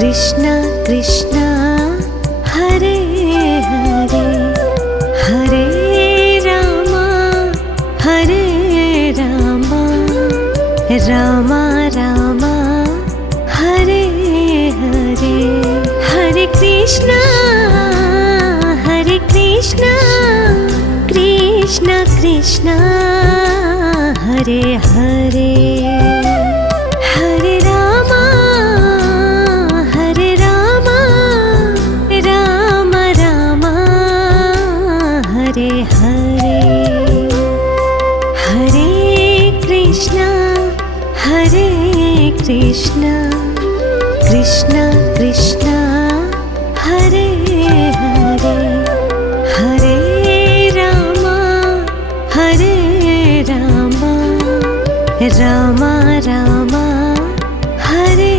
Krishna Krishna Hare Hare Hare Rama Rama Rama Hare Hare Hare Krishna Krishna Krishna Hare Hare Hare Rama Ram Ram Hare Hare Hare Krishna Krishna Krishna Hare Hare Hare Rama Ram